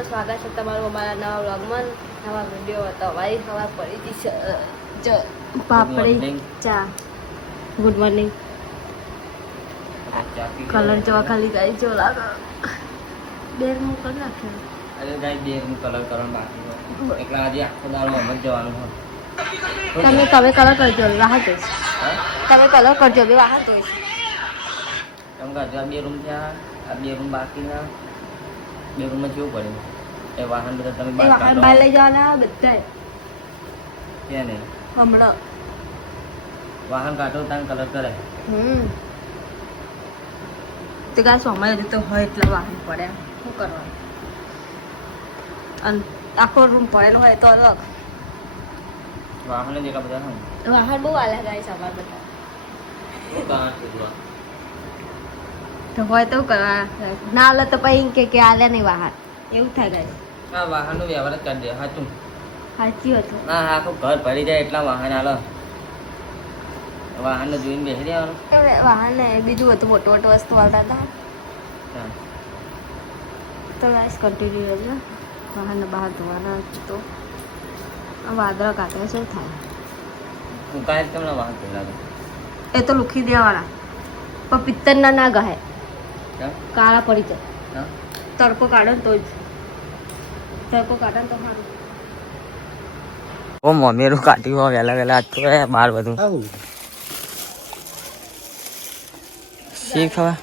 સ્વાગત છે તમારું અમારા નવા વ્લોગમાં નવા વિડીયો હતો ભાઈ ખબર પડી છે પાપડી ચા ગુડ મોર્નિંગ કલર જવા ખાલી ગાઈ જો લાગે બેર મૂકલ નાખ્યો અરે ગાઈ બેર નું કલર કરવાનું બાકી હોય એટલે આજે આખો દાડો અમે જ જવાનું હોય તમે કલર કરજો વાહન તો તમે કલર કરજો બે વાહન તો તમે કાજુ આ બે રૂમ થયા આ બે રૂમ બાકીના બે રૂમમાં કેવું પડે એ વાહન બધા તમે વાહન બહાર લઈ જવાના બધા ત્યાં નહીં હમણાં વાહન કાઢો ત્યાં કલર કરે તે કાંઈ સમય હજુ તો હોય એટલે વાહન પડે શું કરવાનું અને આખો રૂમ પડેલો હોય તો અલગ વાહન જ એટલા બધા હોય વાહન બહુ અલગ આવે સવાર બધા શું કારણ છે જોવા તો હોય તો કરવા ના હાલે તો પછી કે હાલે નહીં વાહન એવું થાય ગાય હા વાહનનો વ્યવહાર જ કરી દે સાચું સાચી હતું હા હા આખું ઘર ભરી જાય એટલા વાહન હાલો વાહન જોઈને બેસી દેવાનું વાહન ને બીજું હતું મોટું મોટું વસ્તુ આવતા હતા તો લાઈસ કન્ટિન્યુ રહેજો વાહનને બહાર ધોવાના તો આ વાદળા કાઢે શું થાય હું કાંઈ તમને વાહન થઈ લાગે એ તો લુખી દેવાના પણ પિત્તરના ના ગહે કાળા પડી જાય તડકો કાઢો ને તો જ તડકો કાઢો ને તો સારું ઓ મમ્મીનું કાઢ્યું વહેલા વહેલા આજ તો બહાર બધું શી ખબર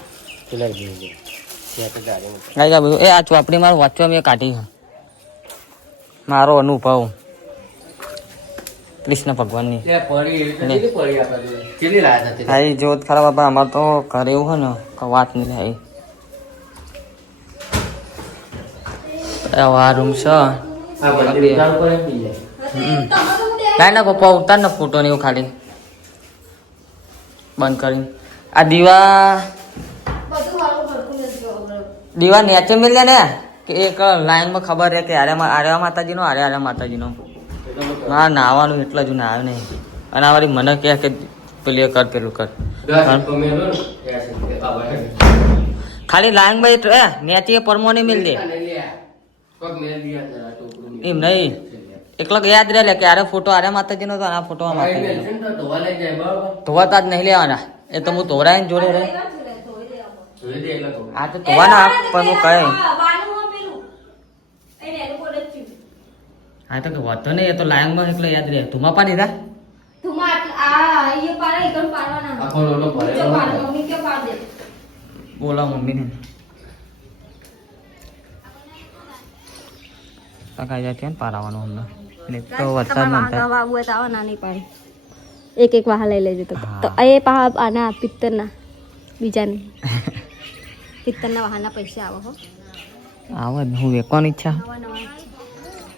બધું એ આ ચોપડી મારું વાંચવા મેં કાઢી મારો અનુભવ કૃષ્ણ ભગવાનની જોત ખરા બાપા અમારે તો ઘરે એવું હોય ને વાત નહીં થાય આ રૂમ છે ના ના પપ્પા ઉતાર ને ફોટો ને એવું ખાલી બંધ કરીને આ દીવા નેચે મિલ્યા ને કે એક લાઈનમાં ખબર રહે કે આર્યા માતાજીનો આર્યા માતાજીનો ના નાવાનું એટલે જ ના આવે નહીં અને આ વાળી મને કહે કે પેલી કર પેલું કર ખાલી લાઈનમાં નેચી પરમોને મિલ દે એમ નહીં એકલો યાદ રહે કે આરે ફોટો આરે માતાજી નો તો આ ફોટો ધોવાતા જ નહીં લેવાના એ તો હું ધોરાઈને જોડે રહે આ તો ધોવાના પણ હું કહે હા તો કે વાતો નહીં એ તો લાયંગમાં એકલો યાદ રહે ધુમા પાણી દા બોલા મમ્મી ને કાકા જાય છે ને પારાવાનું હમણાં તો વરસાદ એક એક વાહ લઈ લેજો તો એ પા આના પિત્તરના બીજાની પિત્તરના વાહનના પૈસા આવો હો આવે હું વેચવાની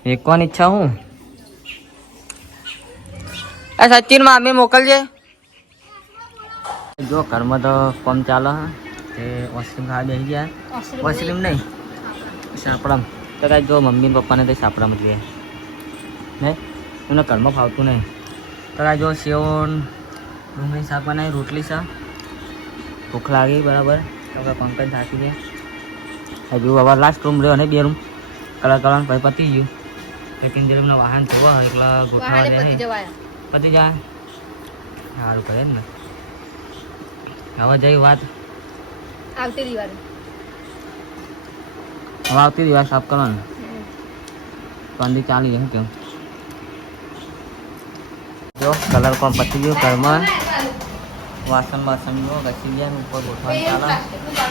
ઈચ્છા હું આ સચિન માં અમે મોકલજે જો ઘરમાં તો કોમ ચાલે તે વોશરૂમ ખાવા બેસી ગયા વોશરૂમ નહીં સાપડા તો કાંઈ જો મમ્મી પપ્પાને તો સાપડામાં જ ગયા નહીં એમને ઘરમાં ફાવતું નહીં તો કાંઈ જો સેવન ડુંગળી શાક બનાવી રોટલી શાક ભૂખ લાગી બરાબર તો પંકજ થાકી દે હજુ હવે લાસ્ટ રૂમ રહ્યો અને બે રૂમ કલર કરવાનું પછી પતી ગયું સેકન્ડ રૂમના વાહન થવા એટલે ગોઠવા દે પતી જાય સારું કરે ને હવે જઈ વાત આવતી દિવાળી હવે આવતી દિવાળી સાફ કરવાનું પંદી ચાલી જાય કેમ જો કલર કોમ પતી ગયું ઘરમાં વાસણ જો ઘસી ગયા ઉપર ગોઠવાનું ચાલે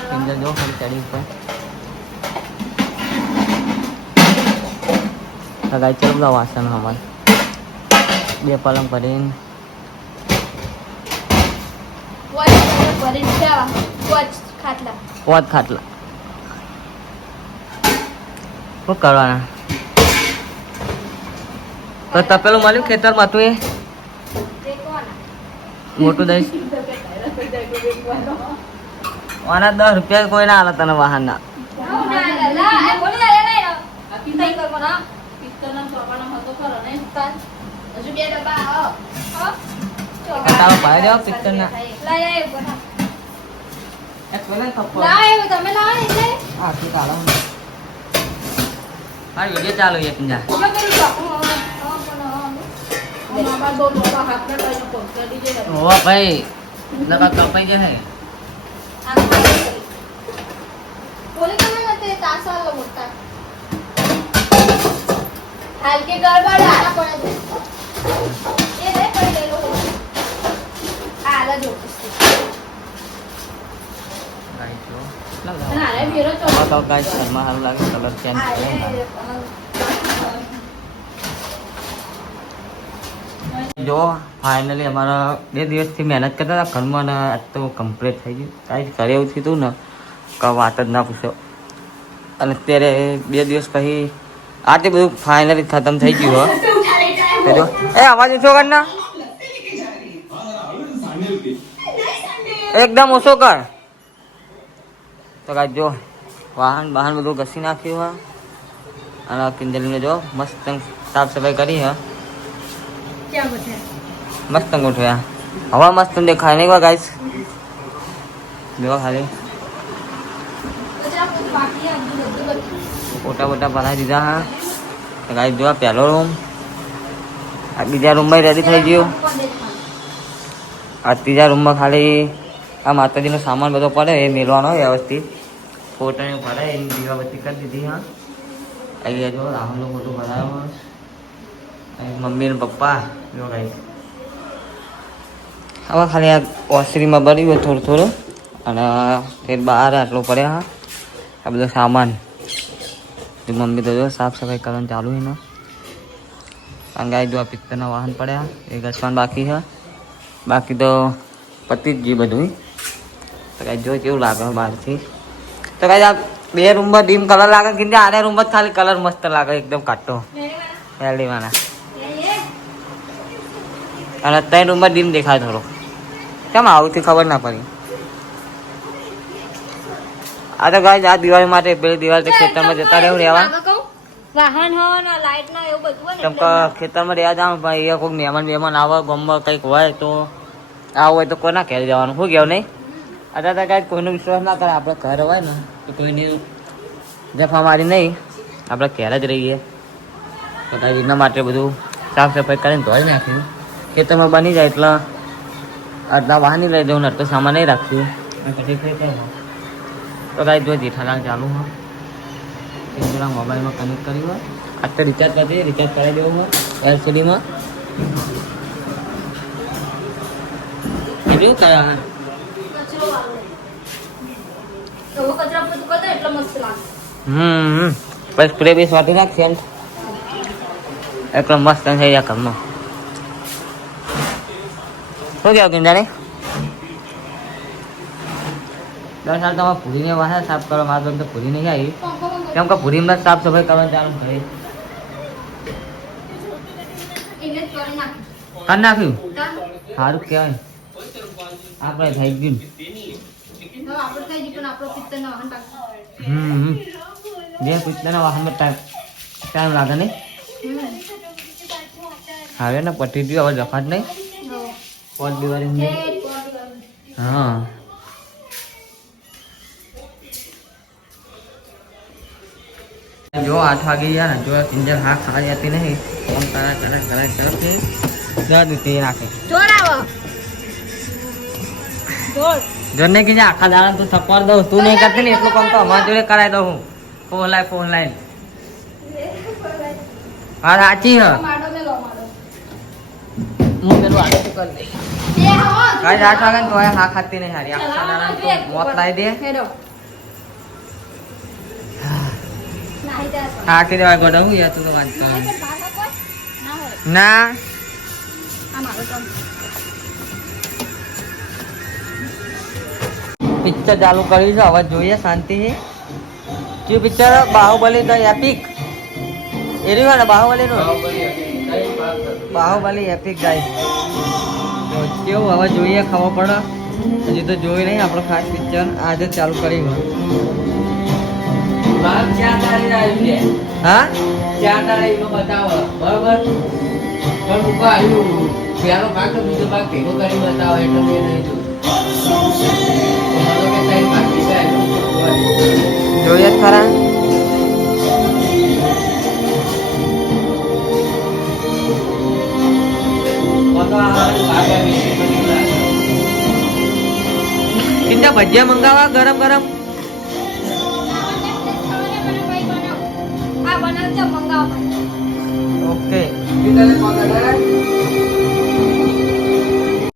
પિંજર જો ખાલી ચડી ઉપર ગાય ચાલો બધા વાસણ અમારે બે પલંગ ભરીને પોત ખાટલા શું કરવાના તો તપેલું મળ્યું ખેતરમાં તું એ મોટું દઈશ આના 10 રૂપિયા કોઈ ના હાલે તને વાહન ના ભાઈ જાઓ પિક્ચર ના તમે મારી વિડીયો ચાલુ છે પિંજા ઓ ભાઈ લગા કપાઈ જશે हल्के गड़बड़ आना पड़े ये नहीं पड़े ले लो आला जो ना रे मेरा तो गाइस शर्मा हाल लागे कलर चेंज करे जो फाइनली हमारा 2 દિવસથી મહેનત કરતા હતા ઘરમાં ને આજ તો કમ્પ્લીટ થઈ ગયું કાંઈ ઘરે એવું થયું ને કે વાત જ ના પૂછો અને અત્યારે 2 દિવસ પછી આજે બધું ફાઇનલી ખતમ થઈ ગયું હો જો એ અવાજ ઓછો કર ના એકદમ ઓછો કર તો કાંઈ જો વાહન બધું ઘસી નાખ્યું હા અને કિંજલને જો મસ્ત સાફ સફાઈ કરી હા મસ્ત ગોઠવ્યા હવા મસ્ત દેખાય નહીં ગાઈસ જો ખાલી ફોટા ભરાઈ દીધા હા ગાઈસ જો આ પહેલો રૂમ આ બીજા રૂમમાં રેડી થઈ ગયું આ ત્રીજા રૂમમાં ખાલી આ માતાજીનો સામાન બધો પડે એ મેળવાનો વ્યવસ્થિત ફોટાને ભરાય એની દીવાબત્તી કરી દીધી હા અહીંયા જો રાહુલનો ફોટો ભરાયો મમ્મી ને પપ્પા જો ગાઈસ હવે ખાલી આ ઓસરીમાં ભર્યું થોડું અને તે બહાર આટલું પડ્યા હા આ બધો સામાન મમ્મી તો જો સાફ સફાઈ કરવાનું ચાલુ છે ને ગાય જો આ પિત્તરના વાહન પડ્યા એ ઘસવાનું બાકી છે બાકી તો પતી જ ગયું બધું તો કાંઈ જો કેવું લાગે બહારથી તો કાંઈ આ 2 રૂમમાં ડીમ કલર લાગે કે આરે રૂમમાં ખાલી કલર મસ્ત લાગે એકદમ કાટો એલડીવાના અને 3 રૂમમાં ડીમ દેખાય થોડો કેમ આવું ખબર ના પડી આ તો ગાય આ દિવાળી માટે પેલી દિવાળી ખેતરમાં જતા રહેવું રહેવા વાહન હો ને લાઈટ ના એવું બધું હોય કેમ કે ખેતરમાં રહેવા જાવ ભાઈ એ કોઈ મહેમાન આવે ગામમાં કંઈક હોય તો આવું હોય તો કોના ઘેર જવાનું શું કહેવું નહીં અત્યારે તો કાંઈ કોઈનો વિશ્વાસ ના કરે આપણે ઘર હોય ને તો કોઈની જફા મારી નહીં આપણે ઘેર જ રહીએ તો કાંઈ એના માટે બધું સાફ સફાઈ કરીને ધોઈ નાખ્યું ખેતરમાં બની જાય એટલે આટલા વાહની લઈ જવું ને તો સામાન નહીં રાખ્યું પછી તો કાંઈ જો જેઠાલાલ ચાલુ હોય થોડા મોબાઈલમાં કનેક્ટ કર્યું હોય આજ તો રિચાર્જ કરી રિચાર્જ કરાવી દેવું હોય એલસીડીમાં કેવું કરા પછી સ્પ્રે બેસ વાટી નાખ સેન્ટ એકદમ મસ્ત થઈ જાય ઘરમાં શું કહેવું કિંજાને 10 સાલ તમારે પૂરીને વાસા સાફ કરવા મારે તો પૂરી નહીં આવી કેમ કે પૂરીમાં સાફ સફાઈ કરવાનું ચાલુ કરી નાખ્યું સારું કહેવાય આપણે થઈ ગયું બે પિત્તરના વાહનમાં ટાઈમ લાગે નહીં હવે ને પટી ગયું હવે જફાત નહીં 5 દિવાળી હા जो 8 वागे यार जो किंजल हाँ खा जाती नहीं फोन करके जा देती है आके जोड़ने की आखा दाड़ा तू थप्पड़ दो तू नहीं करती नहीं इसको कौन तो हमारे जोड़े कराए दो हूँ फोन लाइन हाँ साची है मुँह मेरे आगे कर दे गाइस 8 वागे तो हाँ खाती नहीं हारी आखा दाड़ा तो मौत लाई दे हाँ के देवा गोड़ा हूँ या तू तो वांचता है ना पिक्चर चालू करी છે હવે જોઈએ શાંતિથી જે પિક્ચર બાહુબલી ધ એપિક એરી હોય ને બાહુબલી નું બાહુબલી એપિક ગાઈસ તો કેવું હવે જોઈએ ખબર પડે હજી તો જોઈ નહીં આપણો ખાસ પિક્ચર આજે ચાલુ કરી હોય હા 4 તારીખ બતાવો બરોબર પણ ઉપર આવ્યું પેલો ભાગ તો બીજો ભાગ ભેગો કરી બતાવો એટલે મેં નહીં જોયું જોઈએ ખરા કિંતા ભજીયા મંગાવા ગરમ ગરમ. હા બનાવજો મંગાવો. ઓકે.